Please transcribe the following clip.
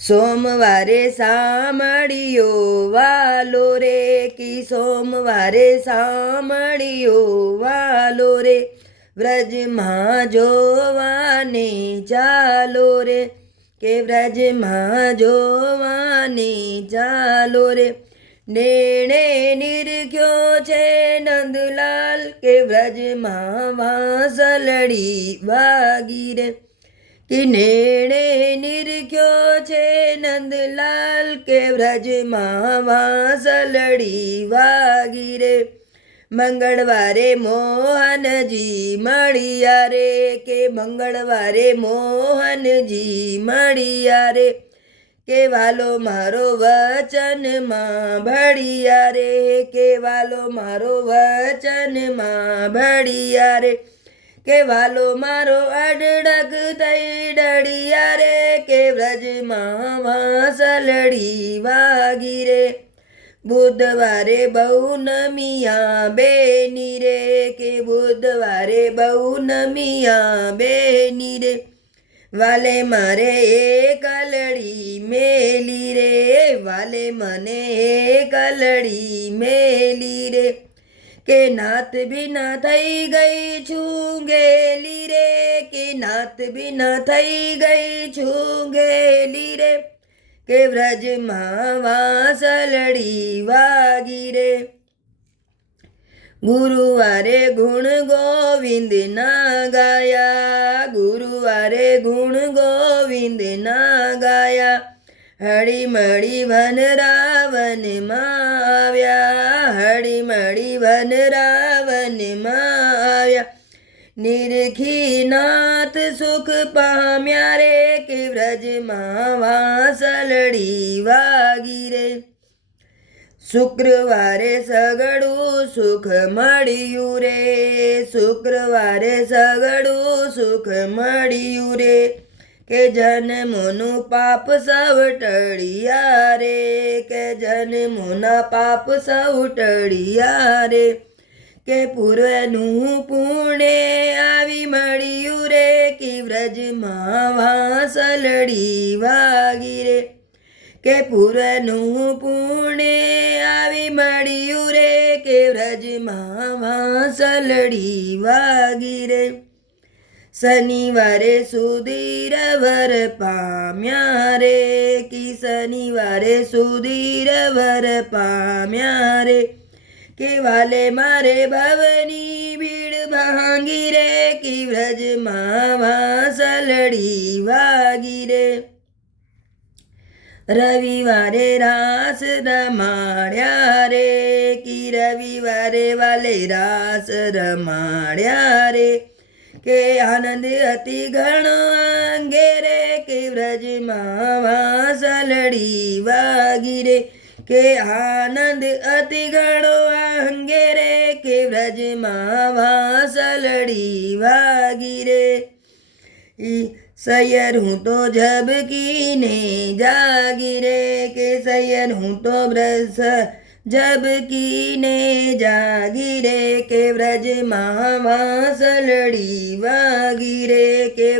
સોમવારે સાંભળ્યો વાલો રે કી સોમવારે સાંભળ્યો વાલો રે. વ્રજમાં જોવાને ચાલો રે કે વ્રજમાં જોવાને ચાલો રે. નેણે નિરખ્યો છે નંદલાલ કે વ્રજમાં વાસલડી વાગી રે. કે નેણે વ્રજમાં વાસલડી વાગી રે. મંગળવારે મોહનજી મળ્યા રે કે મંગળવારે મોહનજી મળ્યા રે કે વાલો મારો વચનમાં ભળિયા રે કે વાલો મારો વચનમાં ભળિયા રે. કે વાલો મારો અડડક થઈ વ્રજમાં વાસલડી વાગી રે. બુધવારે બહુ નમિયા બેની રે કે બુધવારે બહુ નમિયા બેની રે. વાલે મારે એ કલડી મેલી રે. વાલે મને એ કલડી મેલી રે. કે નાત બિના થઈ ગઈ છું કે નાત બિના થઈ ગઈ છું ગેલી રે, કે વ્રજમાં વાસલડી વાગી રે. ગુરુવારે ગુણ ગોવિંદ ના ગાયા, ગુરુવારે ગુણ ગોવિંદ ના ગાયા. હળી મળી વન રાવનમાં આવ્યા હળી મળી વન રાવનમાં નિરખી નાથ સુખ પામ્યા રે કે વ્રજમાં વાસલડી વાગી રે. શુક્રવારે સગડું સુખ મળ્યું રે. શુક્રવારે સગડું સુખ મળ્યું રે. કે જન્મનું પાપ સૌ ટળિયા રે. કે જન્મના પાપ સૌ ટળિયા રે. કે પૂર્વનું પુણે આવી મળ્યું રે, કે વ્રજમાં વાસલડી વાગી રે. કે પૂર્વનું પુણે આવી મળ્યું રે, કે વ્રજમાં વાસલડી વાગી રે. શનિવારે સુધીર વર પામ્યા રે, કી શનિવારે સુધીર વર પામ્યા રે. કે વાલે મારે ભવની ભીડ ભાંગી રે, કી વ્રજમાં વાસલડી વાગી રે. રવિવારે રાસ રમાડ્યા રે, કી રવિવારે વાલે રાસ રમાડ્યા રે. કે આનંદ અતિ ઘણો અંગે રે, કે વ્રજમાં વાસલડી વાગી રે. કે આનંદ અતિ ઘણો અંગે રે કે વ્રજમાં વાસલડી વાગી રે ઈ સૈયર હું તો ઝબકીને જાગી રે કે સૈયર હું તો બ્રસ ઝબકીને જાગી રે કે વ્રજમાં વાસલડી વાગી રે કે